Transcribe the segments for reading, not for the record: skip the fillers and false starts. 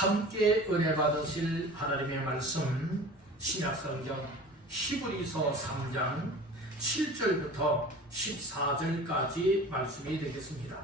함께 은혜 받으실 하나님의 말씀 신약성경 히브리서 3장 7절부터 14절까지 말씀이 되겠습니다.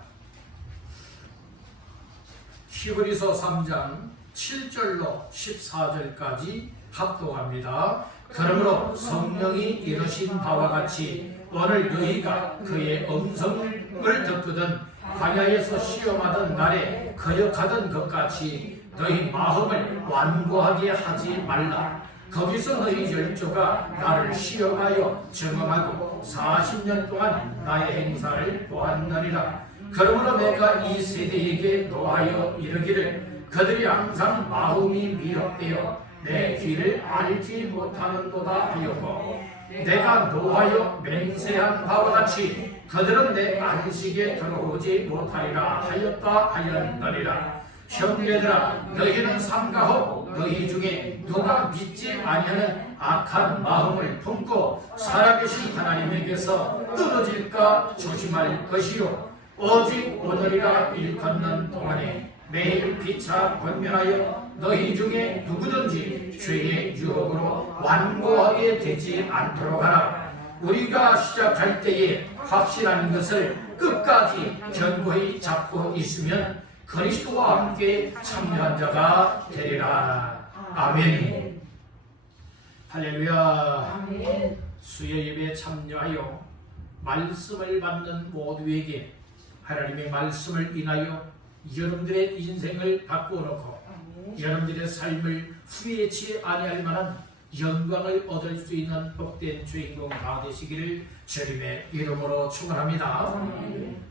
히브리서 3장 7절로 14절까지 합독합니다. 그러므로 성령이 이르신 바와 같이 오늘 너희가 그의 음성을 듣거든 광야에서 시험하던 날에 거역하던 것 같이 너희 마음을 완고하게 하지 말라. 거기서 너희 열조가 나를 시험하여 점검하고 40년 동안 나의 행사를 보았느니라. 그러므로 내가 이 세대에게 노하여 이르기를 그들이 항상 마음이 미혹되어 내 길을 알지 못하는도다 하였고, 내가 노하여 맹세한 바와 같이 그들은 내 안식에 들어오지 못하리라 하였다 하였느니라. 형제들아, 너희는 삼가하고 너희 중에 누가 믿지 아니하는 악한 마음을 품고 살아계신 하나님에게서 떨어질까 조심할 것이요, 오직 오늘이라 일컫는 동안에 매일 피차 권면하여 너희 중에 누구든지 죄의 유혹으로 완고하게 되지 않도록 하라. 우리가 시작할 때에 확실한 것을 끝까지 견고히 잡고 있으면 그리스도와 함께 참여한 자가 되리라. 아멘. 할렐루야. 아멘. 수요 예배에 참여하여 말씀을 받는 모두에게 하나님의 말씀을 인하여 여러분들의 인생을 바꾸어놓고 여러분들의 삶을 후회치 아니할 만한 영광을 얻을 수 있는 복된 주인공 다 되시기를 주님의 이름으로 축원합니다.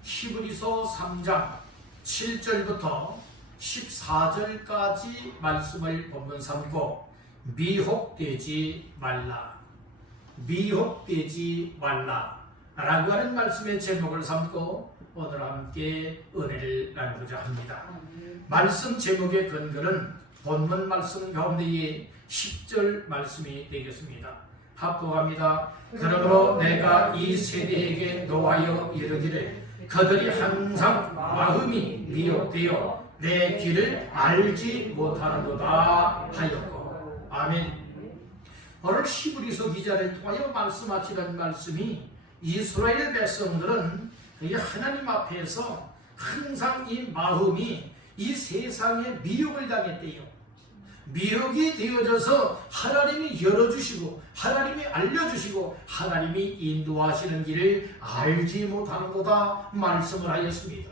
히브리서 3장 7절부터 14절까지 말씀을 본문 삼고 미혹되지 말라, 미혹되지 말라 라고 하는 말씀의 제목을 삼고 오늘 함께 은혜를 나누고자 합니다. 말씀 제목의 근거는 본문 말씀 가운데의 10절 말씀이 되겠습니다. 합독합니다. 그러므로 내가 이 세대에게 노하여 이르기를 그들이 항상 마음이 미혹되어 내 길을 알지 못하는도다 하였고. 아멘. 오늘 히브리서 기자를 통하여 말씀하시는 말씀이 이스라엘 백성들은 하나님 앞에서 항상 이 마음이 이 세상에 미혹을 당했대요. 미혹이 되어져서 하나님이 열어주시고 하나님이 알려주시고 하나님이 인도하시는 길을 알지 못하는도다 말씀을 하였습니다.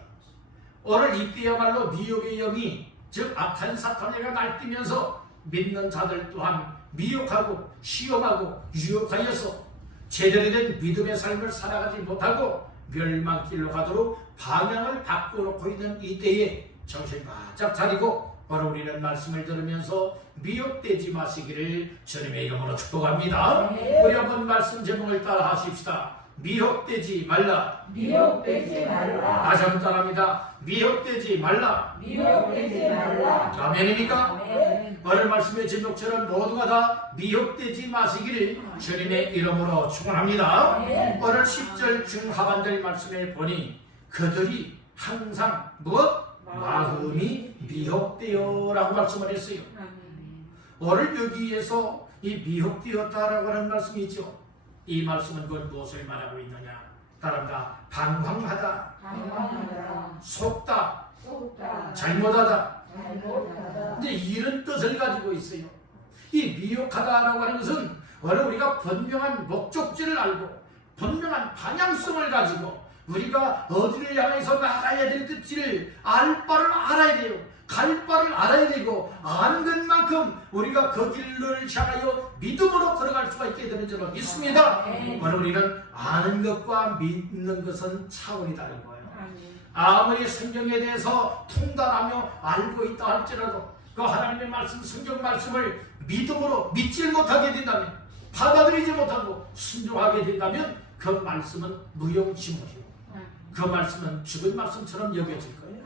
오늘 이때야말로 미혹의 영이, 즉 악한 사탄애가 날뛰면서 믿는 자들 또한 미혹하고 시험하고 유혹하여서 제대로 된 믿음의 삶을 살아가지 못하고 멸망길로 가도록 방향을 바꿔놓고 있는 이때에 정신 바짝 차리고 오늘 우리는 말씀을 들으면서 미혹되지 마시기를 주님의 이름으로 축복합니다. 우리 한번 말씀 제목을 따라 하십시다. 미혹되지 말라. 미혹되지 말라. 다시 한번 따라합니다. 미혹되지 말라. 미혹되지 말라. 아멘입니까? 아멘. 오늘 말씀의 제목처럼 모두가 다 미혹되지 마시기를 주님의 이름으로 축원합니다. 오늘 10절 중하반절 말씀에 보니 그들이 항상 무엇? 마음이 미혹되어 라고 말씀을 했어요. 오늘 여기에서 이 미혹되었다라고 하는 말씀이 있죠. 이 말씀은 그걸 무엇을 말하고 있느냐? 따라합니다. 방황하다, 속다, 잘못하다. 근데 이런 뜻을 가지고 있어요. 이 미혹하다라고 하는 것은 오늘 우리가 분명한 목적지를 알고 분명한 방향성을 가지고 우리가 어디를 향해서 나가야 될 끝을 알 바를 알아야 돼요. 갈 바를 알아야 되고 아는 것만큼 우리가 그 길을 향하여 믿음으로 걸어갈 수가 있게 되는 줄로 믿습니다. 오늘 우리는 아는 것과 믿는 것은 차원이 다른 거예요. 아무리 성경에 대해서 통달하며 알고 있다 할지라도 그 하나님의 말씀, 성경 말씀을 믿음으로 믿지 못하게 된다면, 받아들이지 못하고 순종하게 된다면 그 말씀은 무용지물이요. 그 말씀은 죽은 말씀처럼 여겨질 거예요.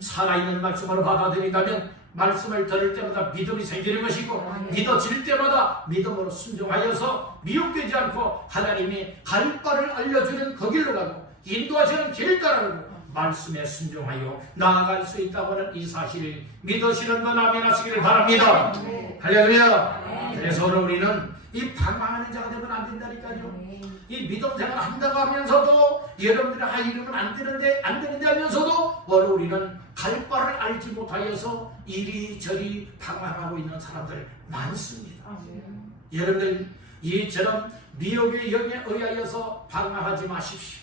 살아있는 말씀으로 받아들인다면 말씀을 들을 때마다 믿음이 생기는 것이고 믿어질 때마다 믿음으로 순종하여서 미혹되지 않고 하나님이 갈 바를 알려주는 그 길로 가고 인도하시는 길을 따라가고 말씀에 순종하여 나아갈 수 있다고 하는 이 사실을 믿으시는 분 아멘 하시기를 바랍니다. 할렐루야. 그래서 오늘 우리는 이 방황하는 자가 되면 안 된다니까요. 이 믿음 생활 한다고 하면서도 여러분들이 이러면 안 되는데 하면서도 오늘 우리는 갈 바를 알지 못하여서 이리저리 방황하고 있는 사람들 많습니다. 여러분들 이처럼 미혹의 영에 의하여서 방황하지 마십시오.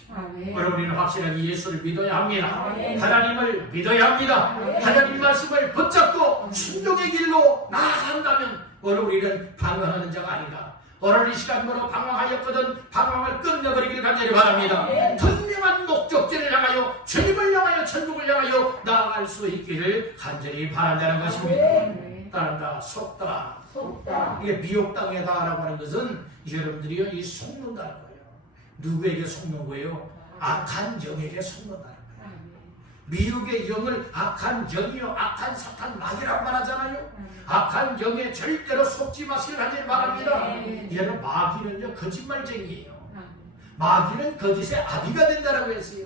오늘 우리는 확실하게 예수를 믿어야 합니다. 하나님을 믿어야 합니다. 하나님 말씀을 붙잡고 순종의 길로 나아간다면 오늘 우리는 방황하는 자가 아니다. 오늘 이 시간으로 방황하였거든 방황을 끝내버리길 간절히 바랍니다. 분명한 목적지를 향하여 주님을 향하여 천국을 향하여 나아갈 수 있기를 간절히 바란다는 것입니다. 따른다 속다 이게 미혹당하다라고 하는 것은 여러분들이 이 속는다는 거예요. 누구에게 속는 거예요? 악한 영에게 속는다는 거예요. 미혹의 영을 악한 영이요 악한 사탄 마귀라고 말하잖아요. 악한 영에 절대로 속지 마시길 간절히 바랍니다. 얘는 마귀는요 거짓말쟁이에요. 마귀는 거짓의 아비가 된다라고 했어요.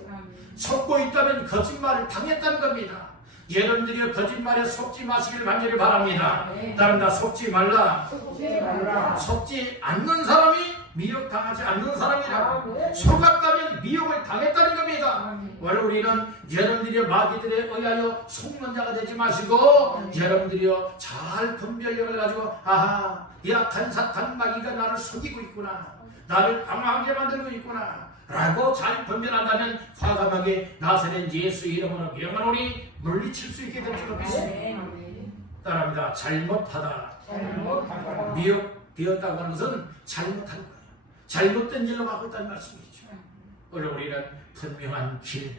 속고 있다면 거짓말을 당했다는 겁니다. 여러분들이 거짓말에 속지 마시길 간절히 바랍니다. 다른 다 속지 말라. 속지 않는 사람이 미혹당하지 않는 사람이라고. 속았다면 미혹을 당했다는 겁니다. 원래 우리는 여러분들이 마귀들에 의하여 속는 자가 되지 마시고 여러분들이요 잘 분별력을 가지고 아하 약한 사탄 마귀가 나를 속이고 있구나, 나를 방황하게 만들고 있구나 라고 잘 분별한다면 과감하게 나사렛 예수 이름으로 명하노니 물리칠 수 있게 될 줄 믿습니다. 따라합니다. 잘못하다 미혹되었다고 하는 것은 잘못한 거예요. 잘못된 일로 가고 있다는 말씀이죠. 오늘 우리는 분명한 길,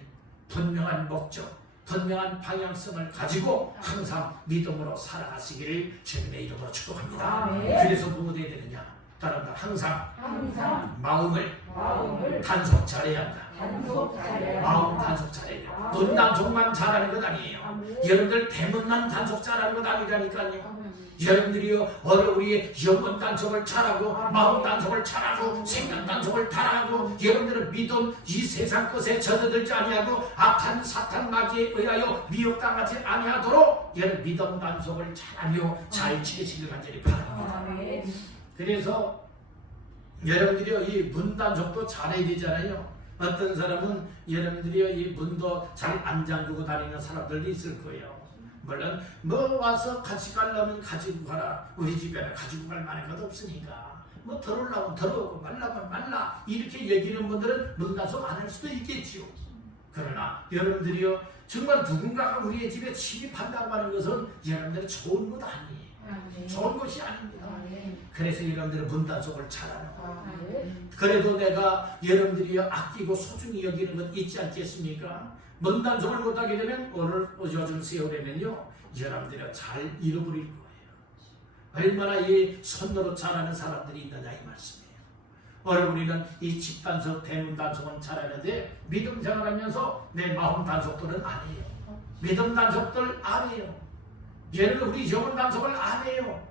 분명한 목적, 분명한 방향성을 가지고 항상 믿음으로 살아가시기를 주님의 이름으로 축복합니다. 그래서 무엇 해야 되느냐? 따라합니다. 항상 마음을 단속 잘해야 한다. 마음 단속 잘해야 돼. 문단속만 잘하는 것 아니에요. 여러분들 대문난 단속 잘하는 것 아니라니까요. 여러분들이요 오늘 우리의 영혼 단속을 잘하고 마음 단속을 잘하고 생각 단속을 잘하고 여러분들은 믿음 이 세상 것에 젖어들지 아니하고 악한 사탄 마귀에 의하여 미혹당하지 아니하도록 여러분 믿음 단속을 잘하며 잘 지내시길 간절히 바랍니다. 그래서 여러분들이요 이 문 단속도 잘해야 되잖아요. 어떤 사람은 여러분들이요 이 문도 잘 안 잠그고 다니는 사람들도 있을 거예요. 물론 뭐 와서 같이 가려면 가지고 가라. 우리 집에는 가지고 갈 만한 것 없으니까 뭐 들어오려면 들어오고 말라면 말라 이렇게 얘기하는 분들은 문 단속 안 할 수도 있겠지요. 그러나 여러분들이요 정말 누군가가 우리의 집에 침입한다고 하는 것은 여러분들이 좋은 것 아니에요. 좋은 것이 아닙니다. 그래서 여러분들은 문 단속을 잘하는 거예요. 그래도 내가 여러분들이 아끼고 소중히 여기는 것 있지 않겠습니까? 문 단속을 못하게 되면 오늘 요즘 세월에는요 여러분들이 잘 잃어버릴 거예요. 얼마나 이 손으로 잘하는 사람들이 있느냐 이 말씀이에요. 오늘 우리는 이 집 단속, 대문 단속은 잘하는데 믿음 생활하면서 내 마음 단속들은 안 해요. 믿음 단속들 안 해요. 얘는 우리 영혼 단속을 안 해요.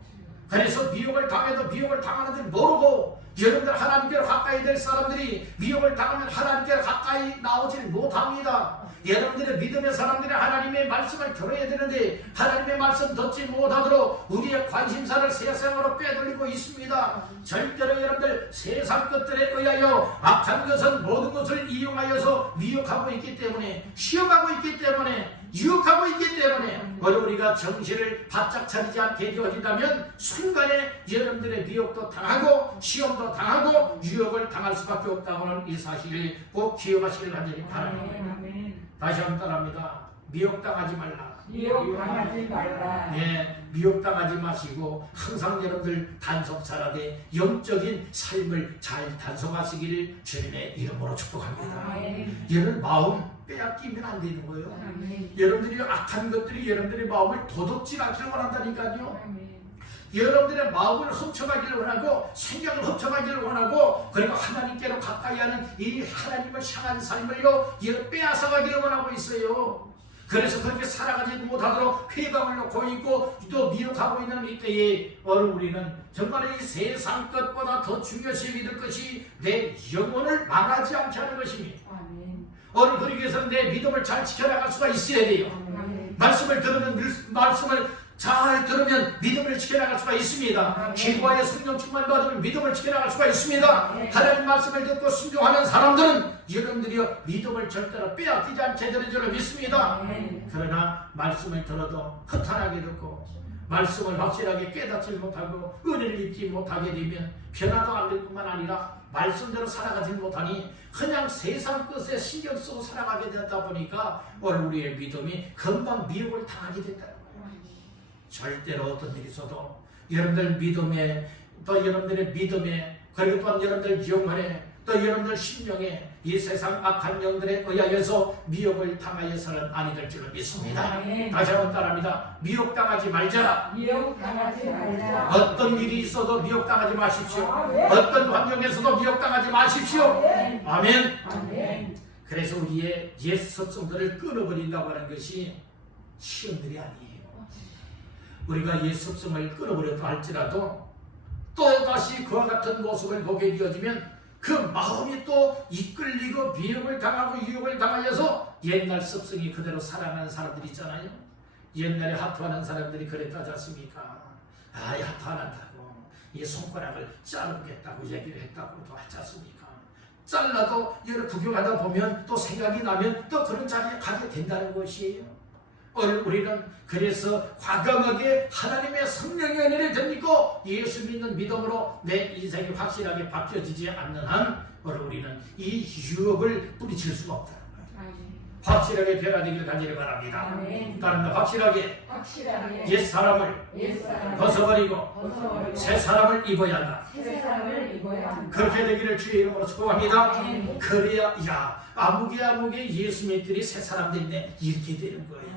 그래서 미혹을 당해도 미혹을 당하는 줄 모르고 여러분들 하나님께로 가까이 될 사람들이 미혹을 당하면 하나님께로 가까이 나오질 못합니다. 여러분들의 믿음의 사람들이 하나님의 말씀을 들어야 되는데 하나님의 말씀 듣지 못하도록 우리의 관심사를 세상으로 빼돌리고 있습니다. 절대로 여러분들 세상 것들에 의하여 악한 것은 모든 것을 이용하여서 미혹하고 있기 때문에 시험하고 있기 때문에 유혹하고 있기 때문에 오늘 우리가 정신을 바짝 차리지 않게 되어진다면 순간에 여러분들의 미혹도 당하고 시험도 당하고 유혹을 당할 수밖에 없다고 하는 이 사실을 꼭 기억하시길 간절히 바랍니다. 다시 한번 따라합니다. 미혹당하지 말라. 미혹당하지 말라. 네, 미혹당하지 마시고 항상 여러분들 단속 잘하되 영적인 삶을 잘 단속하시기를 주님의 이름으로 축복합니다. 여러분 마음 빼앗기면 안 되는 거예요. 여러분들이 악한 것들이 여러분들의 마음을 도둑질하기를 원한다니까요. 여러분들의 마음을 훔쳐가기를 원하고 생각을 훔쳐가기를 원하고 그리고 하나님께로 가까이 하는 이 하나님을 향한 삶을요 빼앗아가기를 원하고 있어요. 그래서 그렇게 살아가지 못하도록 회방을 놓고 있고 또 미혹하고 있는 이때에 오늘 우리는 정말 이 세상 것보다 더 중요시 믿을 것이 내 영혼을 망하지 않게 하는 것입니다. 오늘 그러기 위해서는 내 믿음을 잘 지켜나갈 수가 있어야 돼요. 말씀을 잘 들으면 믿음을 지켜나갈 수가 있습니다. 기도하여 성령 충만 받으면 믿음을 지켜나갈 수가 있습니다. 하나님 말씀을 듣고 순종하는 사람들은 여러분들이요 믿음을 절대로 빼앗기지 않게 되는 줄로 믿습니다. 그러나 말씀을 들어도 허탄하게 듣고 말씀을 확실하게 깨닫지 못하고 은혜를 입지 못하게 되면 변화도 안 될 뿐만 아니라 말씀대로 살아가지 못하니 그냥 세상 것에 신경 쓰고 살아가게 되다 보니까 오늘 우리의 믿음이 금방 미혹을 당하게 된다는 거예요. 절대로 어떤 일이 있어도 여러분들 믿음에 또 여러분들의 믿음에 그리고 또한 여러분들 영혼에 또 여러분들 심령에 이 세상 악한 영들에 의하여서 미혹을 당하여서는 아니 될 줄로 믿습니다. 다시 한번 따라합니다. 미혹당하지 말자. 미혹당하지 말자. 어떤 일이 있어도 미혹당하지 마십시오. 어떤 환경에서도 미혹당하지 마십시오. 아멘. 그래서 우리의 옛 습성들을 끊어버린다고 하는 것이 쉬운 일이 아니에요. 우리가 옛 습성을 끊어버렸다 할지라도 또다시 그와 같은 모습을 보게 되어지면 그 마음이 또 이끌리고 미혹을 당하고 유혹을 당하여서 옛날 습성이 그대로 살아가는 사람들이 있잖아요. 옛날에 하트하는 사람들이 그랬다지 않습니까? 하트한다고 이 손가락을 자르겠다고 얘기를 했다고도 하지 않습니까? 잘라도 여러 구경하다 보면 또 생각이 나면 또 그런 자리에 가게 된다는 것이에요. 오늘 우리는 그래서 과감하게 하나님의 성령의 은혜를 덧입고 예수 믿는 믿음으로 내 인생이 확실하게 바뀌어지지 않는 한 오늘 우리는 이 유혹을 뿌리칠 수가 없다는 거예요. 확실하게 변화되기를 간절히 바랍니다. 따른다. 확실하게 옛 사람을 벗어버리고 새 사람을 입어야 한다. 그렇게 되기를 주의 이름으로 축복합니다. 그래야 아무개 예수 믿들이 새 사람 됐네 이렇게 되는 거예요.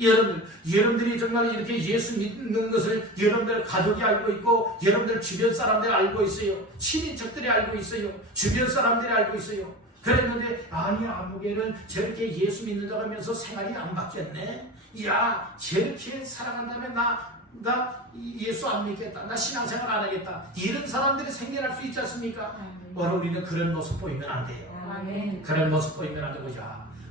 여러분들이 정말 이렇게 예수 믿는 것을 여러분들 가족이 알고 있고 여러분들 주변 사람들이 알고 있어요. 친인척들이 알고 있어요. 주변 사람들이 알고 있어요. 그랬는데 아무개는 저렇게 예수 믿는다고 하면서 생활이 안 바뀌었네. 저렇게 살아간다면 나 예수 안 믿겠다. 나 신앙생활 안 하겠다. 이런 사람들이 생겨날 수 있지 않습니까? 오늘 우리는 그런 모습 보이면 안 돼요. 그런 모습 보이면 안 되고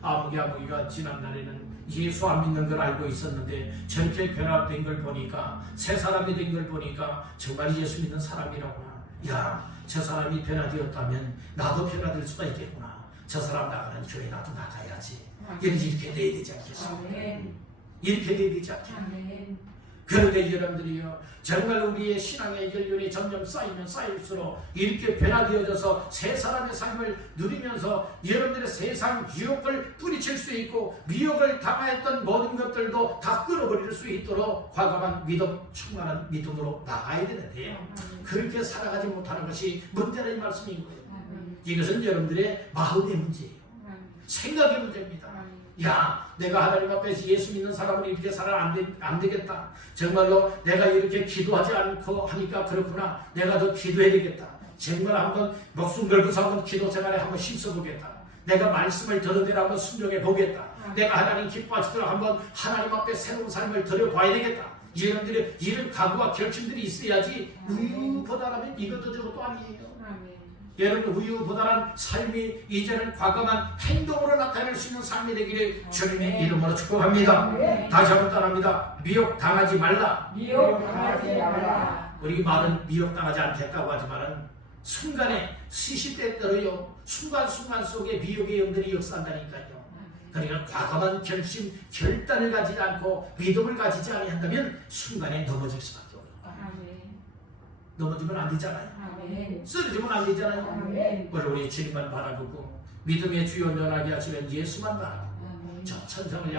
아무개가 지난날에는 예수 안 믿는 걸 알고 있었는데 저렇게 변화된 걸 보니까 새 사람이 된 걸 보니까 정말 예수 믿는 사람이라구나. 저 사람이 변화되었다면 나도 변화될 수가 있겠구나. 저 사람 나가는 교회 나도 나가야지. 이렇게 돼야 되지 않겠습니까? 이렇게 돼야 되지 않겠습니까? 그런데 여러분들이요 정말 우리의 신앙의 연륜이 점점 쌓이면 쌓일수록 이렇게 변화되어져서 새 사람의 삶을 누리면서 여러분들의 세상 유혹을 뿌리칠 수 있고 미혹을 당하였던 모든 것들도 다 끊어버릴 수 있도록 과감한 믿음, 충만한 믿음으로 나가야 되는데 그렇게 살아가지 못하는 것이 문제라는 말씀인 거예요. 이것은 여러분들의 마음의 문제예요. 생각의 문제입니다. 내가 하나님 앞에서 예수 믿는 사람은 이렇게 살아 안 되겠다. 정말로 내가 이렇게 기도하지 않고 하니까 그렇구나. 내가 더 기도해야 되겠다. 정말 한번 목숨 걸고서 한번 기도 생활에 한번 힘써보겠다. 내가 말씀을 들은 대로 한번 순종해 보겠다. 내가 하나님 기뻐하시도록 한번 하나님 앞에 새로운 삶을 들여봐야 되겠다. 여러분들의 이런 각오와 결심들이 있어야지 우유보다라면 이것도 저것도 아니에요. 여러분 우유보다는 삶이 이제는 과감한 행동으로 나타낼 수 있는 삶이 되기를 주님의 이름으로 축복합니다. 다시 한번 따라합니다. 미혹당하지 말라. 우리 말은 미혹당하지 않겠다고 하지만은 순간에 시시때때로요 순간순간 속에 미혹의 영들이 역사한다니까요. 그러니까 과감한 결심, 결단을 가지지 않고 믿음을 가지지 않는다면 순간에 넘어질 수밖에 없어요. 넘어지면 안 되잖아요. 쓰러지면 안 되잖아요. 우리 주님만 바라보고 믿음의 주요 면하게 하시는 예수만 바라보고 저 천성을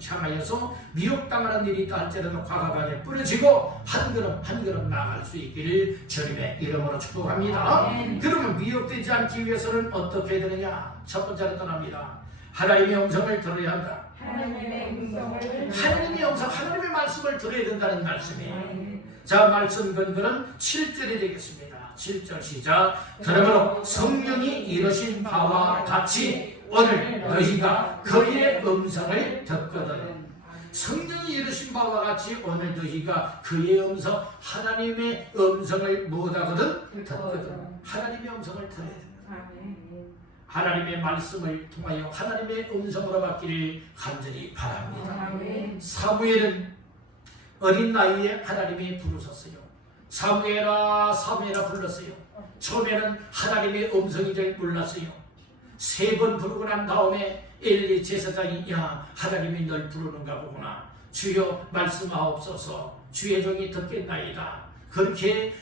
향하여서 미혹당하는 일이 있다 할지라도 과감하게 뿌려지고 한 걸음 나아갈 수 있기를 주님의 이름으로 축복합니다. 그러면 미혹되지 않기 위해서는 어떻게 해야 되느냐? 첫 번째로 떠납니다. 하나님의 음성을 들어야 한다. 하나님의 음성, 하나님의 말씀을 들어야 된다는 말씀이에요. 자, 말씀 근거는 7절이 되겠습니다. 7절 시작. 그러므로 성령이 이르신 바와 같이 오늘 너희가 그의 음성을 듣거든. 성령이 이르신 바와 같이 오늘 너희가 그의 음성, 하나님의 음성을 못하거든 듣거든. 하나님의 음성을 들어야 된다. 하나님의 말씀을 통하여 하나님의 음성으로 받기를 간절히 바랍니다. 아멘. 사무엘은 어린 나이에 하나님이 부르셨어요. 사무엘아 사무엘아 불렀어요. 처음에는 하나님의 음성인 줄 몰랐어요. 3번 부르고 난 다음에 엘리 제사장이 야 하나님이 널 부르는가 보구나. 주여 말씀하옵소서. 주의 종이 듣겠나이다. 그렇게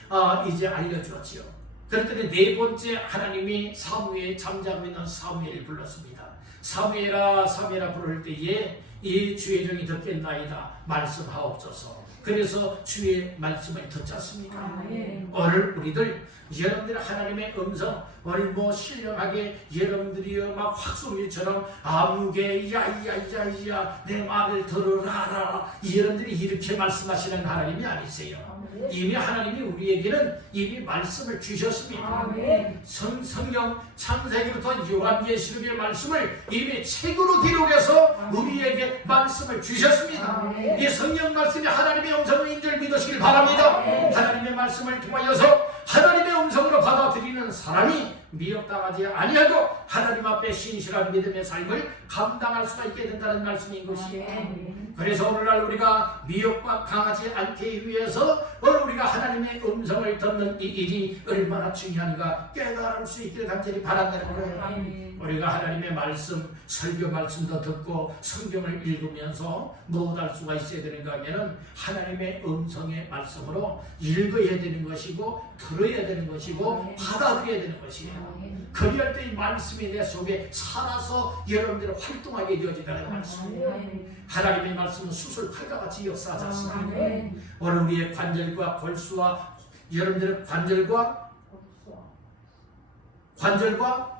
이제 알려주었지요. 그랬더니 4번째 하나님이 사무엘 잠자고 있는 사무엘을 불렀습니다. 사무엘아 사무엘아 부를 때에 이 주의 종이 듣겠나이다. 말씀하옵소서. 그래서 주의 말씀을 듣지 않습니까? 아멘. 오늘 우리들 여러분들 하나님의 음성 오늘 신령하게 여러분들이 막 확소리처럼 아무개 야야야야 내 말을 들으라 여러분들이 이렇게 말씀하시는 하나님이 아니세요. 이미 하나님이 우리에게는 이미 말씀을 주셨습니다. 아멘. 성경 창세기부터 요한계시록의 말씀을 이미 책으로 기록해서 우리에게 말씀을 주셨습니다. 아멘. 이 성경 말씀이 하나님의 음성인 줄 믿으시길 바랍니다. 하나님의 말씀을 통하여서 하나님의 음성으로 받아들이는 사람이 미혹당하지 아니하고 하나님 앞에 신실한 믿음의 삶을 감당할 수가 있게 된다는 말씀인 것이에요. 그래서 오늘날 우리가 미혹과 당하지 않기 위해서 오늘 우리가 하나님의 음성을 듣는 이 일이 얼마나 중요한가 깨달을 수 있길 간절히 바란다는 거예요. 우리가 하나님의 말씀, 설교 말씀도 듣고 성경을 읽으면서 무엇할 수가 있어야 되는가 하면은 하나님의 음성의 말씀으로 읽어야 되는 것이고 들어야 되는 것이고 받아들여야 되는 것이에요. 그리할 때 이 말씀이 내 속에 살아서 여러분들이 활동하게 되어진다는 말씀이에요. 하나님의 말씀은 수술칼과 같이 역사하지 않습니까? 오늘 우리의 관절과 골수와 여러분들의 관절과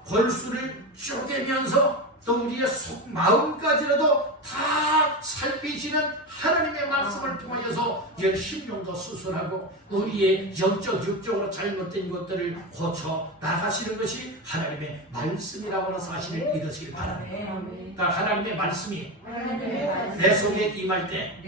골수를 쪼개면서 또 우리의 속 마음까지라도 다 살피시는 하나님의 말씀을 통하여서 심령도 수술하고 우리의 영적 육적으로 잘못된 것들을 고쳐 나가시는 것이 하나님의 말씀이라고 하는 사실을 믿으시길 바랍니다. 하나님의 말씀이 내 속에 임할 때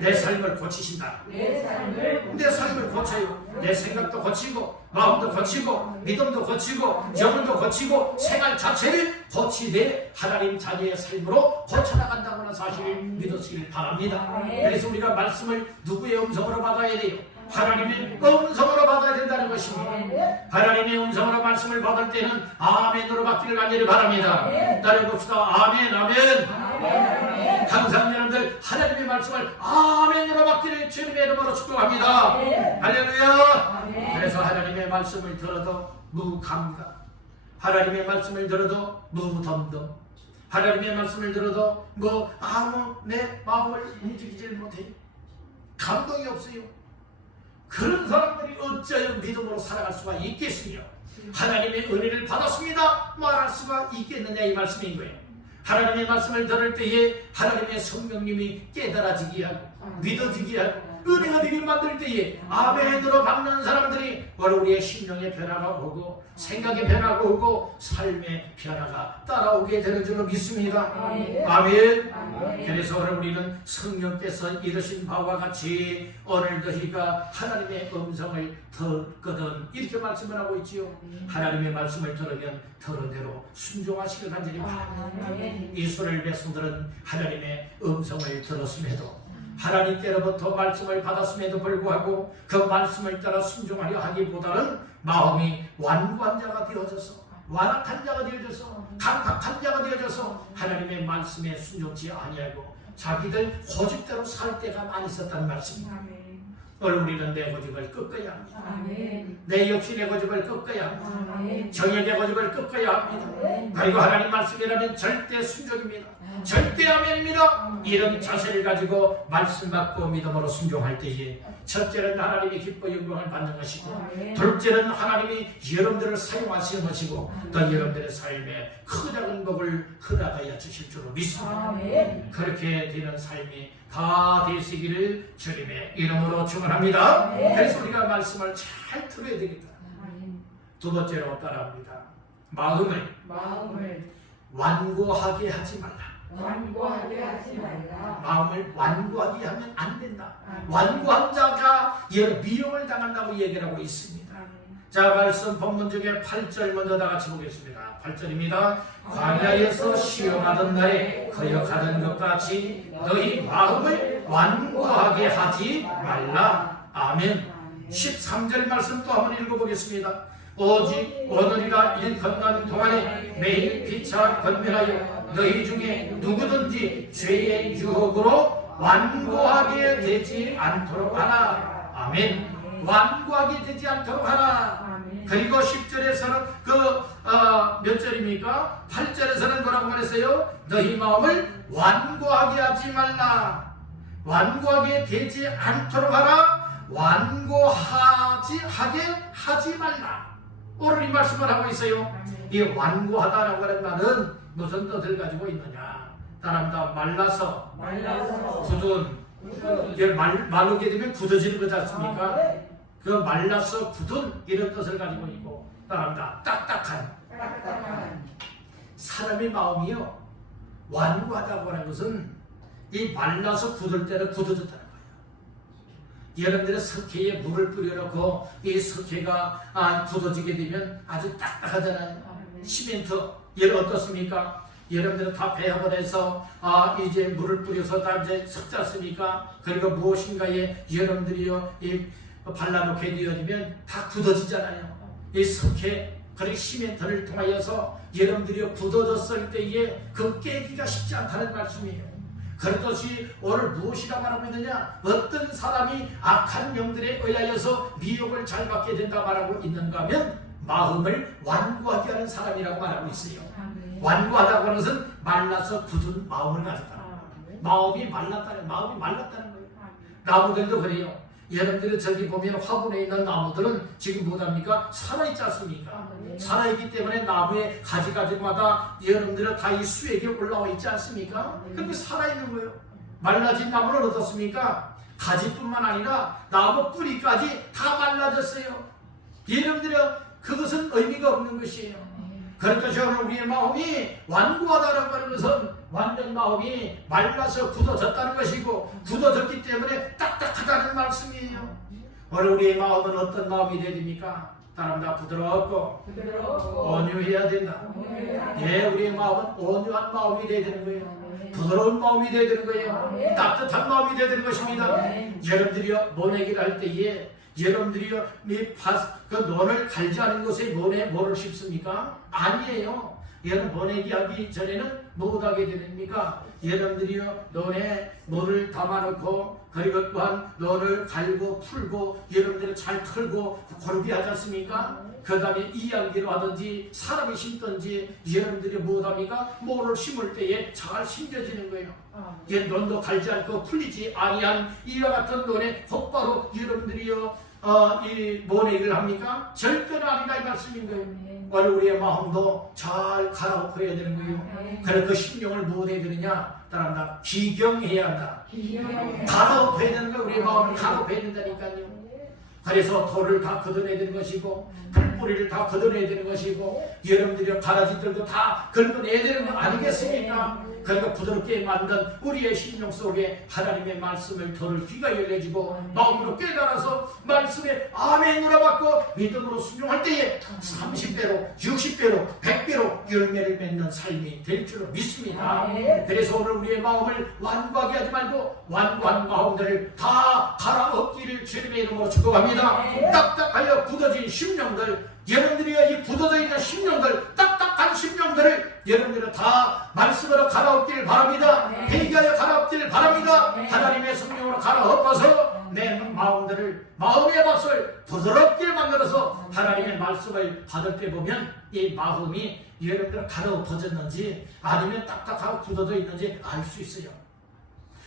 내 삶을 고치신다. 내 삶을 고쳐요. 내 생각도 고치고 마음도 고치고 믿음도 고치고 영혼도 고치고 생활 자체를 고치되 하나님 자녀의 삶으로 고쳐나간다고 하는 사실을 믿으시길 바랍니다. 그래서 우리가 말씀을 누구의 음성으로 받아야 돼요? 하나님의 음성으로 받아야 된다는 것입니다. 하나님의 음성으로 말씀을 받을 때는 아멘으로 받기를 간절히 바랍니다. 따라해봅시다. 아멘 아멘. 항상 여러분들 하나님의 말씀을 아멘으로 받기를 주님의 이름으로 축복합니다. 할렐루야. 그래서 하나님의 말씀을 들어도 무감각, 하나님의 말씀을 들어도 무덤덤, 하나님의 말씀을 들어도 아무 내 마음을 움직이질 못해. 감동이 없어요. 그런 사람들이 어찌하여 믿음으로 살아갈 수가 있겠으며 하나님의 은혜를 받았습니다 말할 수가 있겠느냐 이 말씀인 거예요. 하나님의 말씀을 들을 때에 하나님의 성령님이 깨달아지게 하고 믿어지게 하고 은혜가 되게 만들 때에 아멘으로 받는 사람들이 바로 우리의 심령의 변화가 오고 생각의 변화가 오고 삶의 변화가 따라오게 되는 줄로 믿습니다. 아멘. 그래서 오늘 우리는 성령께서 이르신 바와 같이 오늘도 우리가 하나님의 음성을 듣거든 이렇게 말씀을 하고 있지요. 하나님의 말씀을 들으면 들은 대로 순종하시길 간절히 바랍니다. 이스라엘 백성들은 하나님의 음성을 들었음에도 하나님께로부터 말씀을 받았음에도 불구하고 그 말씀을 따라 순종하려 하기보다는 마음이 완고한 자가 되어져서 완악한 자가 되어져서 강팍한 자가 되어져서 하나님의 말씀에 순종치 아니하고 자기들 고집대로 살 때가 많이 있었다는 말씀입니다. 오늘 우리는 내 고집을 꺾어야 합니다. 내 역신의 고집을 꺾어야 합니다. 정의의 고집을 꺾어야 합니다. 그리고 하나님 말씀이라면 절대 순종입니다. 절대 아멘입니다. 이런 자세를 가지고 말씀 받고 믿음으로 순종할 때에 첫째는 하나님이 기뻐 영광을 받는 것이고 둘째는 하나님이 여러분들을 사용하시는 것이고 또 여러분들의 삶에 크작은 복을 허락하여 주실 줄로 믿습니다. 그렇게 되는 삶이 다 되시기를 주님의 이름으로 축원합니다. 그래서 우리가 말씀을 잘 들어야 되겠다. 두 번째로 따라합니다. 마음을 완고하게 하지 말라. 마음을 완고하게 하면 안 된다. 완고한 자가 미움을 당한다고 얘기를 하고 있습니다. 자, 말씀 본문 중에 8절 먼저 다 같이 보겠습니다. 8절입니다. 광야에서 시험하던 날에 거역하던 것 같이 너희 마음을 완고하게 하지 말라. 아멘. 13절 말씀 또 한번 읽어보겠습니다. 오직 오늘이라 일 건너는 동안에 매일 피차 건면하여 너희 중에 누구든지 죄의 유혹으로 완고하게 되지 않도록 하라. 아멘. 완고하게 되지 않도록 하라. 그리고 10절에서는 몇 절입니까? 8절에서는 뭐라고 말했어요? 너희 마음을 완고하게 하지 말라. 완고하게 되지 않도록 하라. 하지 말라. 오늘 이 말씀을 하고 있어요. 이 완고하다라고 하는 말은 무슨 뜻을 가지고 있느냐? 따라합니다. 말라서 굳은, 마르게 되면 굳어지는 거지 않습니까? 그 말라서 굳은 이런 뜻을 가지고 있고, 따라합니다. 딱딱한. 사람의 마음이요, 완고하다고 하는 것은 이 말라서 굳을 때는 굳어졌다는 거예요. 여러분들의 석회에 물을 뿌려놓고 이 석회가 굳어지게 되면 아주 딱딱하잖아요. 시멘트, 얘는 어떻습니까? 여러분들은 다 배합을 해서 이제 물을 뿌려서 다 이제 섞지 않습니까? 그리고 무엇인가에 여러분들이요 발라놓게 되어지면 다 굳어지잖아요. 이 석회, 그리고 시멘트를 통하여서 여러분들이 굳어졌을 때에 그 깨기가 쉽지 않다는 말씀이에요. 그렇듯이 오늘 무엇이라 말하고 있느냐? 어떤 사람이 악한 영들에 의하여서 미혹을 잘 받게 된다 말하고 있는가 하면 마음을 완고하게 하는 사람이라고 말하고 있어요. 완고하다고 하는 것은 말라서 굳은 마음을 가졌다는 거예요. 마음이 말랐다는 거예요. 나무들도 그래요. 여러분들이 저기 보면 화분에 있는 나무들은 지금 뭐합니까? 살아있지 않습니까? 살아있기 때문에 나무의 가지가지마다 여러분들은 다 이 수액이 올라와 있지 않습니까? 그렇게 살아있는 거예요. 말라진 나무는 어떻습니까? 가지뿐만 아니라 나무 뿌리까지 다 말라졌어요. 여러분들은 그것은 의미가 없는 것이에요. 그러니까 저는 우리의 마음이 완고하다는 하는 것은 완전 마음이 말라서 굳어졌다는 것이고, 굳어졌기 때문에 딱딱하다는 말씀이에요. 오늘 우리의 마음은 어떤 마음이 되야 됩니까? 따라합니다. 부드럽고 온유해야 된다. 예, 우리의 마음은 온유한 마음이 되야 되는 거예요. 부드러운 마음이 되야 되는 거예요. 따뜻한 마음이 되야 되는 것입니다. 여러분들이요 모내기를 할 때에 여러분들이요 그 논을 갈지 않은 곳에 뭐를 심습니까? 아니에요. 여러분 모내기 하기 전에는 못하게 되니까 여러분들이요 논에 물을 담아놓고, 그리고 또한 논을 갈고 풀고 여러분들이 잘 털고 고르게 하지 않습니까? 그 다음에 이야기로 하든지 사람이 심든지 여러분들이 못합니까? 뭐를 심을 때에 잘 심겨지는 거예요. 논도 갈지 않고 풀리지 아니한 이와 같은 논에 곧바로 여러분들이요 이 모내기를 합니까? 절대로 아니다 이 말씀인 거예요. 오늘 우리의 마음도 잘 갈아엎어야 되는 거예요. 그래서 그 심령을 뭐 해야 되느냐? 따라한다. 기경해야 한다. 갈아엎어야 되는 거예요. 우리의 마음을 갈아엎어야 된다니까요. 그래서 돌을 다 걷어내야 되는 것이고, 풀뿌리를 다 걷어내야 되는 것이고, 여러분들이 가라지들도 다 긁어내야 되는 거 아니겠습니까? 그러니까 부드럽게 만든 우리의 심령 속에 하나님의 말씀을 들을 귀가 열려지고 마음으로 깨달아서 말씀에 아멘으로 받고 믿음으로 순종할 때에 30배로 60배로 100배로 열매를 맺는 삶이 될 줄로 믿습니다. 그래서 오늘 우리의 마음을 완고하게 하지 말고 완고한 마음들을 다 갈아엎기를 주님의 이름으로 축복합니다. 딱딱하여 굳어진 심령들, 여러분들이 이 굳어져 있는 심령들, 딱딱한 심령들을 여러분들은 다 말씀으로 갈아엎기를 바랍니다. 회개하여 갈아엎기를 바랍니다. 하나님의 성령으로 갈아엎어서 내 마음의 밭을 부드럽게 만들어서 하나님의 말씀을 받을 때 보면 이 마음이 여러분들 갈아엎어졌는지 아니면 딱딱하고 굳어져 있는지 알 수 있어요.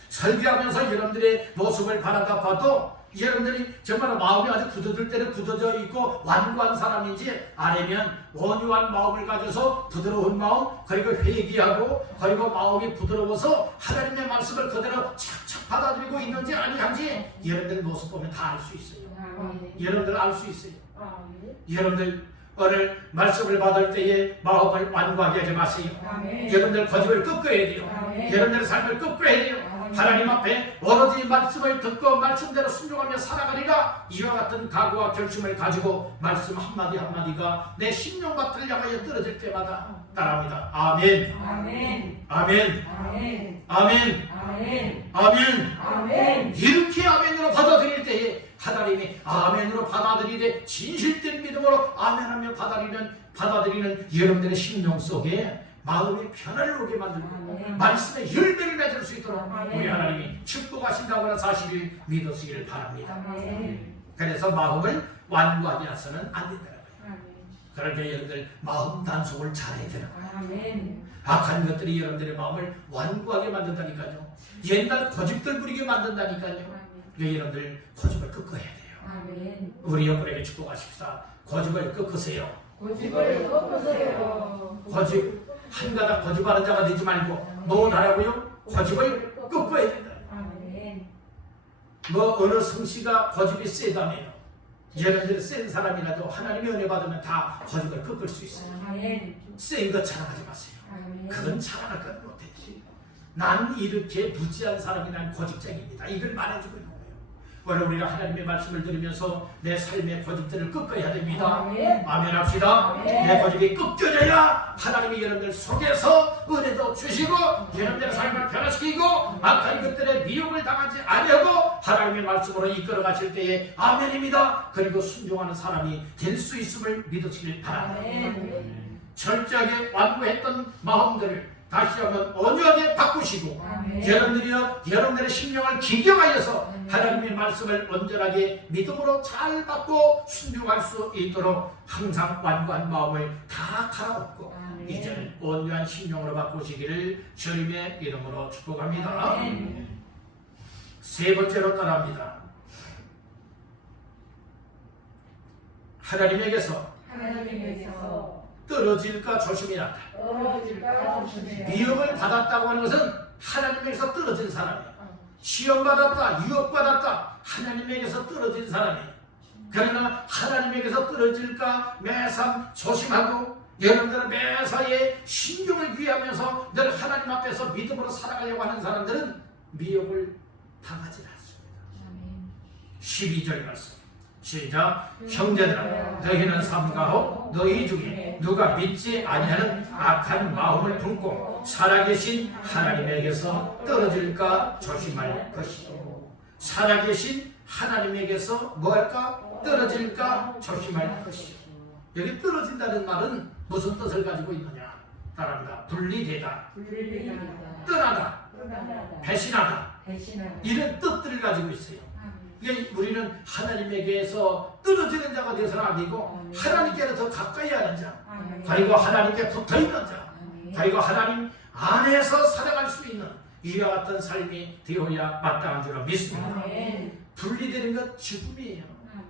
설교하면서 여러분들의 모습을 바라다 봐도 여러분들이 정말 마음이 아주 굳어질 때는 굳어져 있고 완고한 사람인지, 아니면 온유한 마음을 가져서 부드러운 마음, 그리고 회개하고 그리고 마음이 부드러워서 하나님의 말씀을 그대로 착착 받아들이고 있는지 아니한지 여러분들 모습 보면 다 알 수 있어요. 여러분들 알 수 있어요. 여러분들 오늘 말씀을 받을 때에 마음을 완고하게 하지 마세요. 여러분들 고집을 꺾어야 돼요. 여러분들의 삶을 꺾어야 돼요. 하나님 앞에 오로지 말씀을 듣고 말씀대로 순종하며 살아가리라. 이와 같은 각오와 결심을 가지고 말씀 한마디 한마디가 내 심령밭을 향하여 떨어질 때마다 따라합니다. 아멘, 아멘. 아멘, 아멘. 아멘, 아멘. 아멘. 아멘. 이렇게 아멘으로 받아들일 때에 하나님이 아멘으로 받아들이되 진실된 믿음으로 아멘하며 받아들이는 여러분들의 심령 속에 마음의 변화를 오게 만들고 아멘. 말씀의 열매를 맺을 수 있도록 아멘. 우리 하나님이 축복하신다고 하는 사실을 믿으시길 바랍니다. 아멘. 그래서 마음을 완고하지 않아서는 안 된다는 거예요. 아멘. 그러니까 여러분들 마음 단속을 잘해야 되는 거예요. 아멘. 악한 것들이 여러분들의 마음을 완고하게 만든다니까요. 옛날 고집들 부리게 만든다니까요. 그러니까 여러분들 고집을 꺾어야 돼요. 아멘. 우리 옆분에게 축복하십시다. 고집을 꺾으세요. 고집을 꺾으세요. 고집 한 가닥 고집하는 자가 되지 말고 뭐 하라고요? 고집을 꺾어야 된다. 아멘. 뭐 어느 성씨가 고집이 세다며요. 여러분들 센 사람이라도 하나님의 은혜 받으면 다 고집을 꺾을 수 있어요. 아멘. 센 것 자랑하지 마세요. 아멘. 그건 자랑할 것 못했지. 난 이렇게 무지한 사람이 난 고집쟁입니다. 이걸 말해주고 있는 거예요. 오늘 우리가 하나님의 말씀을 들으면서 내 삶의 고집들을 꺾어야 됩니다. 아멘. 아멘 합시다. 아멘. 내 고집이 꺾여져야 하나님이 여러분들 속에서 은혜도 주시고 여러분들의 삶을 변화시키고 악한 것들의 미혹을 당하지 아니하고 하나님의 말씀으로 이끌어 가실 때에 아멘입니다. 그리고 순종하는 사람이 될 수 있음을 믿으시길 바랍니다. 아멘. 철저하게 완고했던 마음들을 다시 한번 온유하게 바꾸시고 아멘. 여러분들의 심령을 기경하여서 하나님의 말씀을 온전하게 믿음으로 잘 받고 순종할 수 있도록 항상 완고한 마음을 다 갈아엎고 아멘. 이제는 온유한 심령으로 바꾸시기를 주님의 이름으로 축복합니다. 아멘. 세 번째로 따라합니다. 하나님에게서 하나님에게서 떨어질까 조심해야 한다. 떨어질까 조심해요. 미움을 받았다고 하는 것은 하나님에게서 떨어진 사람이에요. 시험받았다, 유혹받았다, 하나님에게서 떨어진 사람이에요. 그러나 하나님에게서 떨어질까 매삼 조심하고 여러분들은 매사에 신경을 귀하면서 늘 하나님 앞에서 믿음으로 살아가려고 하는 사람들은 미혹을 당하지 않습니다. 12절 말씀 시작. 형제들아 너희는 삼가하고 너희 중에 누가 믿지 아니하는 악한 마음을 품고 살아계신 하나님에게서 떨어질까 조심할 것이요. 살아계신 하나님에게서 뭐할까? 떨어질까 조심할 것이요. 여기 떨어진다는 말은 무슨 뜻을 가지고 있느냐? 따라합니다. 분리되다, 분리되다. 떠나다, 떠나다. 배신하다, 배신하다. 이런 뜻들을 가지고 있어요. 그러니까 우리는 하나님에게서 떨어지는 자가 되어서는 아니고 하나님께로 더 가까이 하는 자, 그리고 하나님께 붙어있는 자, 그리고 하나님 안에서 살아갈 수 있는 이와 같은 삶이 되어야 마땅한 줄로 믿습니다. 아멘. 분리되는 것 죽음이에요. 아멘.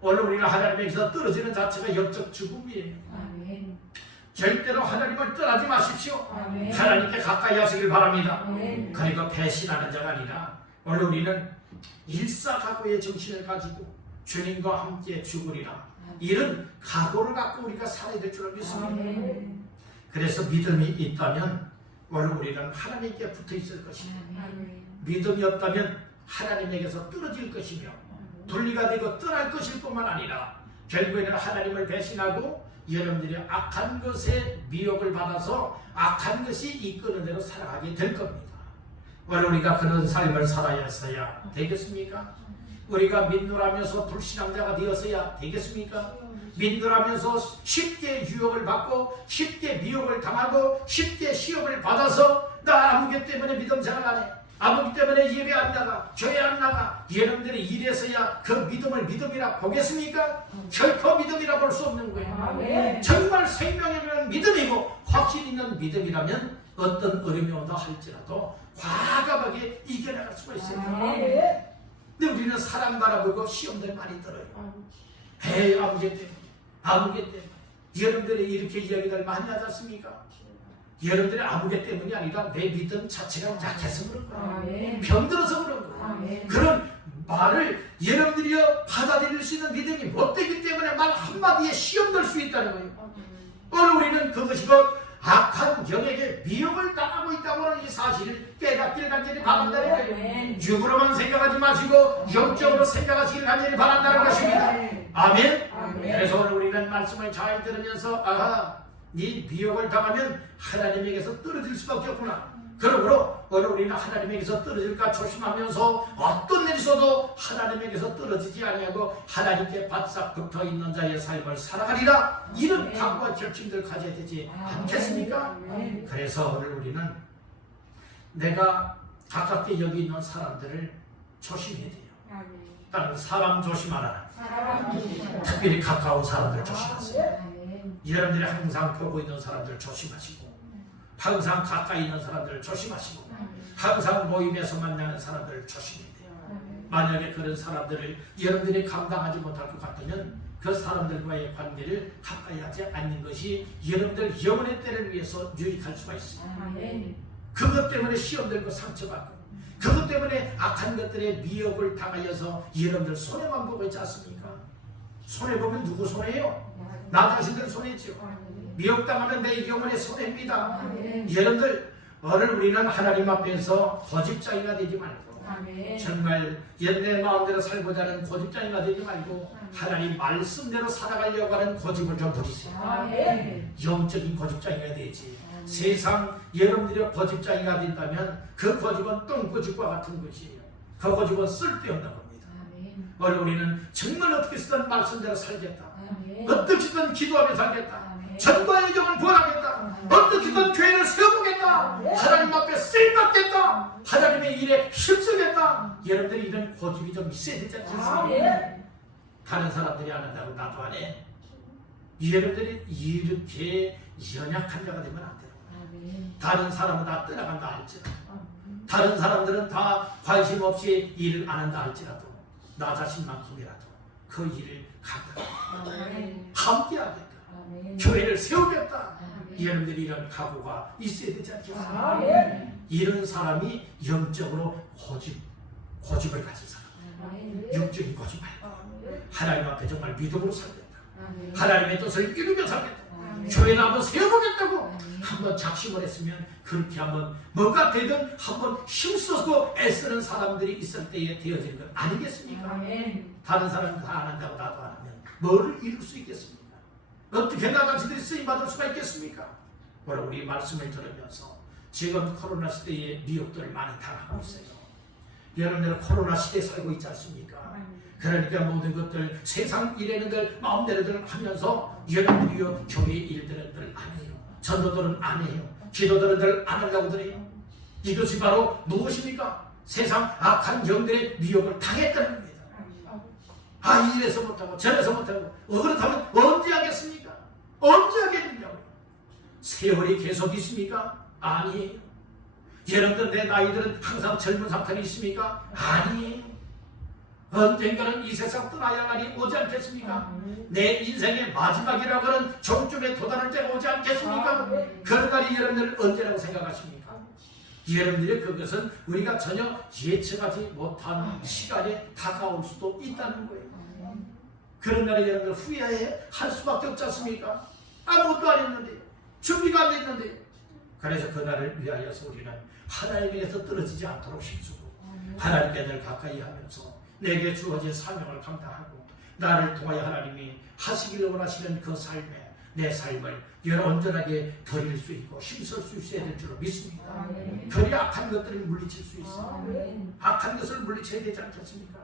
오늘 우리는 하나님에게서 떨어지는 자체가 영적 죽음이에요. 아멘. 절대로 하나님을 떠나지 마십시오. 아멘. 하나님께 가까이 하시길 바랍니다. 아멘. 그리고 배신하는 자가 아니라 오늘 우리는 일사각오의 정신을 가지고 주님과 함께 죽으리라, 이런 각오를 갖고 우리가 살아야 될 줄 믿습니다. 아멘. 그래서 믿음이 있다면 오늘 우리는 하나님께 붙어 있을 것이며 아멘. 믿음이 없다면 하나님에게서 떨어질 것이며 분리가 되고 떠날 것일 뿐만 아니라 결국에는 하나님을 배신하고 여러분들이 악한 것에 미혹을 받아서 악한 것이 이끄는 대로 살아가게 될 겁니다. 오늘 우리가 그런 삶을 살아야서야 되겠습니까? 우리가 믿노라면서 불신앙자가 되어서야 되겠습니까? 믿노라면서 쉽게 유혹을 받고 쉽게 미혹을 당하고 쉽게 시험을 받아서 나 아무개 때문에 믿음 생활 안 해, 아무개 때문에 예배 안 나가, 교회 안 나가, 여러분들이 이래서야 그 믿음을 믿음이라 보겠습니까? 결코 믿음이라 볼 수 없는 거예요. 아멘. 정말 생명이라는 믿음이고 확신 있는 믿음이라면 어떤 어려움이 온다 할지라도 과감하게 이겨나갈 수가 있어요. 아멘. 근데 우리는 사람 바라보고 시험들 많이 들어요. 에이 아무개 때문에, 아무개 때문에. 여러분들이 이렇게 이야기들 많이 하지 않습니까? 여러분들이 아무개 때문이 아니라 내 믿음 자체가 약해서 그런 거예요. 아멘. 병들어서 그런 거예요. 아멘. 그런 말을 여러분들이 받아들일 수 있는 믿음이 못되기 때문에 말 한마디에 시험 들 수 있다는 거예요. 오늘 우리는 그것이 악한 영에게 미혹을 당하고 있다고 하는 이 사실을 깨닫기를 간절히 바란다는 거예요. 육으로만 생각하지 마시고 영적으로 생각하시길 간절히 바란다는 것입니다. 아멘. 그래서 오늘 우리는 말씀을 잘 들으면서 이 미혹을 당하면 하나님에게서 떨어질 수밖에 없구나. 그러므로 오늘 우리는 하나님에게서 떨어질까 조심하면서 어떤 일이 있어도 하나님에게서 떨어지지 아니하고 하나님께 바싹 붙어 있는 자의 삶을 살아가리라. 이런 각오와 결심들 가져야 되지 않겠습니까? 그래서 오늘 우리는 내가 가깝게 여기 있는 사람들을 조심해야 돼요. 다른 사람 조심하라. 특별히 가까운 사람들 조심하세요. 여러분들이 항상 보고 있는 사람들 조심하시고, 항상 가까이 있는 사람들 조심하시고, 항상 모임에서 만나는 사람들 조심해야 돼요. 만약에 그런 사람들을 여러분들이 감당하지 못할 것 같으면 그 사람들과의 관계를 가까이 하지 않는 것이 여러분들 영혼의 때를 위해서 유익할 수가 있습니다. 그것 때문에 시험 들고 상처받고, 그것 때문에 악한 것들에 미혹을 당하여서 여러분들 손해만 보고 있지 않습니까? 손해보면 누구 손해예요? 나 자신들 손해죠. 미혹당하면 내 영혼의 손해입니다. 여러분들 오늘 우리는 하나님 앞에서 고집장이가 되지 말고, 정말 옛내 마음대로 살고자 하는 고집장이가 되지 말고 하나님 말씀대로 살아가려고 하는 고집을 좀 버리세요. 영적인 고집장이가 되지. 세상 여러분들이 고집장이가 된다면 그 고집은 똥고집과 같은 것이에요. 그 고집은 쓸데없는 겁니다. 오늘 우리는 정말 어떻게 쓰든 말씀대로 살겠다. 어떻게든 기도하며 살겠다. 전도의 영을 구원하겠다. 어떻게든 교회를 세워보겠다. 하나님 앞에 쓰임받겠다. 하나님의 일에 힘쓰겠다. 여러분들이 이런 고집이 좀 있어야 되지 않습니까? 다른 사람들이 안 한다고 나도 안 해. 여러분들이 이렇게 연약한 자가 되면 안 돼요. 다른 사람은 다 떠나간다 할지라도, 다른 사람들은 다 관심 없이 일을 안 한다 할지라도, 나 자신만큼이라도 그 일을 함께 하겠다. 교회를 세우겠다. 여러분들이 이런 각오가 있어야 되지 않겠습니까? 이런 사람이 영적으로 고집을 가진 사람, 영적인 고집 말고 하나님 앞에 정말 믿음으로 살겠다. 하나님의 뜻을 이루며 살겠다. 교회를 한번 세워보겠다고 한번 작심을 했으면 그렇게 한번 뭐가 되든 한번 힘써서 애쓰는 사람들이 있을 때에 되어지는 것 아니겠습니까? 다른 사람은 다 안 한다고 나도 안 하면 뭐를 이룰 수 있겠습니까? 어떻게 나가지들이 쓰임받을 수가 있겠습니까? 오늘 우리 말씀을 들으면서 지금 코로나 시대에 미혹들 많이 당하고 있어요. 여러분들 코로나 시대에 살고 있지 않습니까? 그러니까 모든 것들 세상 일에는들 마음대로들 하면서 여러분들이요 교회 일들은 안 해요. 전도들은 안 해요. 기도들은 안 하려고 그래요. 이것이 바로 무엇입니까? 세상 악한 영들의 미혹을 당했다는 겁니다. 이래서 못하고 저래서 못하고 그렇다면 언제 하겠습니까? 언제 하겠느냐고요? 세월이 계속 있습니까? 아니에요. 여러분들 내 나이들은 항상 젊은 상태에 있습니까? 아니에요. 언젠가는 이 세상 떠나야 할 날이 오지 않겠습니까? 내 인생의 마지막이라고 하는 종점에 도달할 때가 오지 않겠습니까? 그런 날이 여러분들 언제라고 생각하십니까? 여러분들이 그것은 우리가 전혀 예측하지 못한 시간에 다가올 수도 있다는 거예요. 그런 날에 여러분들 후회할 수밖에 없지 않습니까? 아무것도 안 했는데, 준비가 안 됐는데. 그래서 그 날을 위하여서 우리는 하나님에게서 떨어지지 않도록 힘쓰고 하나님께 늘 가까이 하면서 내게 주어진 사명을 감당하고 나를 통하여 하나님이 하시기를 원하시는 그 삶에 내 삶을 온전하게 드릴 수 있고 힘쓸 수 있어야 될 줄로 믿습니다. 그리 악한 것들을 물리칠 수 있어요. 악한 것을 물리쳐야 되지 않겠습니까?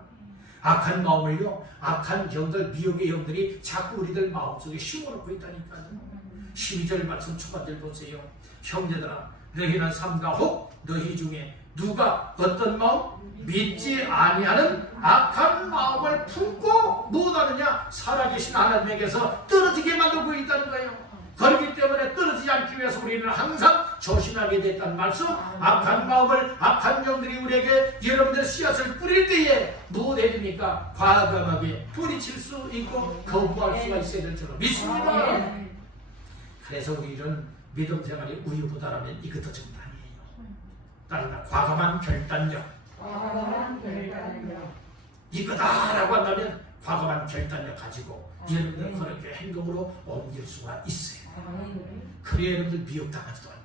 악한 마음을요, 악한 영들, 미혹의 영들이 자꾸 우리들 마음속에 심어놓고 있다니까요. 12절 말씀 초반절 보세요. 형제들아, 너희는 삼가 혹 너희 중에 누가 어떤 마음? 믿지 아니하는 악한 마음을 품고 무엇하느냐? 살아계신 하나님에게서 떨어지게 만들고 있다는 거예요. 그렇기 때문에 떨어지지 않기 위해서 우리는 항상 조심하게 됐다는 말씀. 악한 마음을, 악한 영들이 우리에게 여러분들 씨앗을 뿌릴 때에 무엇 해줍니까? 과감하게 뿌리칠 수 있고 거부할 수가 있어야 될 줄로 믿습니다. 그래서 우리는 믿음 생활이 우유부단하면 이것도 정답 아니에요. 따르나 과감한 결단력. 이거다라고 한다면 과감한 결단력 가지고 여러분들 그렇게 행동으로 옮길 수가 있어요. 아멘. 그래야 여러분들 미혹당하지도 않고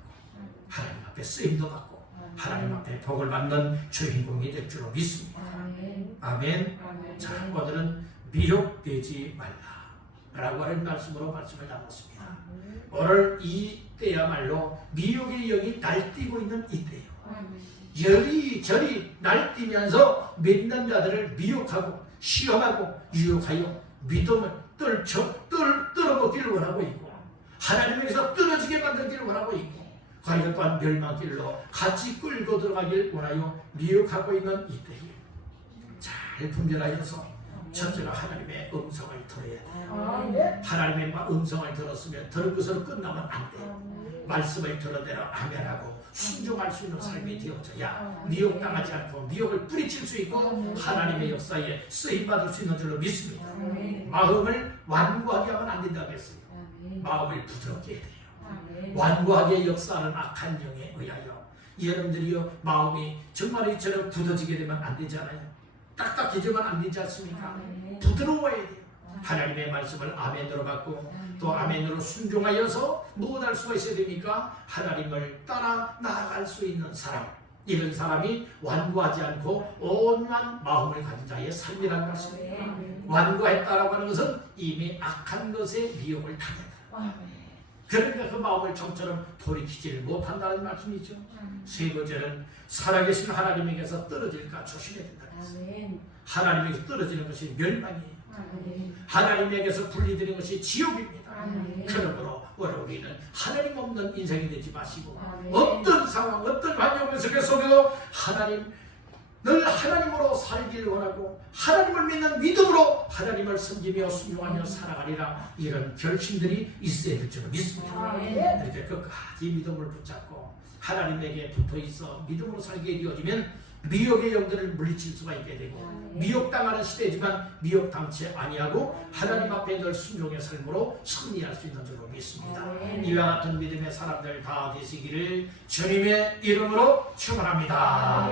하나님 앞에 쓰임도 받고 하나님 앞에 복을 받는 주인공이 될 줄로 믿습니다. 아멘. 아멘. 아멘. 자, 오늘은 미혹되지 말라라고 하는 말씀으로 말씀을 나눴습니다. 오늘 이 때야말로 미혹의 영이 날뛰고 있는 이때예요. 여리저리 날뛰면서 믿는 자들을 미혹하고 시험하고 유혹하여 믿음을 떨어먹기를 원하고 있고 하나님에게서 떨어지게 만들기를 원하고 있고 과연 또한 멸망길로 같이 끌고 들어가길 원하여 미혹하고 있는 이때에 잘 분별하여서 첫째로 하나님의 음성을 들어야 돼요. 하나님의 음성을 들었으면 들은 것으로 끝나면 안 돼요. 말씀을 들은 대로 아멘하고 순종할 수 있는 삶이 되어져야 미혹당하지 않고 미혹을 뿌리칠 수 있고 하나님의 역사에 쓰임받을 수 있는 줄로 믿습니다. 마음을 완고하게 하면 안 된다고 했어요. 마음을 부드럽게 해야 돼요. 완고하게 역사하는 악한 영에 의하여 여러분들이요 마음이 정말 이처럼 굳어지게 되면 안 되잖아요. 딱딱해지면 안 되지 않습니까? 부드러워야 돼요. 하나님의 말씀을 아멘으로 받고 또 아멘으로 순종하여서 무엇 할 수가 있어야 됩니까? 하나님을 따라 나아갈 수 있는 사람, 이런 사람이 완고하지 않고 온유한 마음을 가진 자의 삶이라는 것입니다. 완고했다라고 하는 것은 이미 악한 것에 미혹을 당했다. 그러니까 그 마음을 좀처럼 돌이키지를 못한다는 말씀이죠. 세 번째는 살아계신 하나님에게서 떨어질까 조심해야 된다는 것입니다. 하나님에게서 떨어지는 것이 멸망이에요. 하나님에게서 분리되는 것이 지옥입니다. 그러므로 우리는 하나님 없는 인생이 되지 마시고 어떤 상황, 어떤 환경 속에서도 늘 하나님으로 살기를 원하고 하나님을 믿는 믿음으로 하나님을 섬기며 순종하며 살아가리라, 이런 결심들이 있어야 될 줄 믿습니다. 이렇게 끝까지 믿음을 붙잡고 하나님에게 붙어있어 믿음으로 살게 되어지면 미혹의 영들을 물리칠 수가 있게 되고 미혹당하는 시대지만 미혹당치 아니하고 하나님 앞에 늘 순종의 삶으로 승리할 수 있는 줄로 믿습니다. 이와 같은 믿음의 사람들 다 되시기를 주님의 이름으로 축원합니다.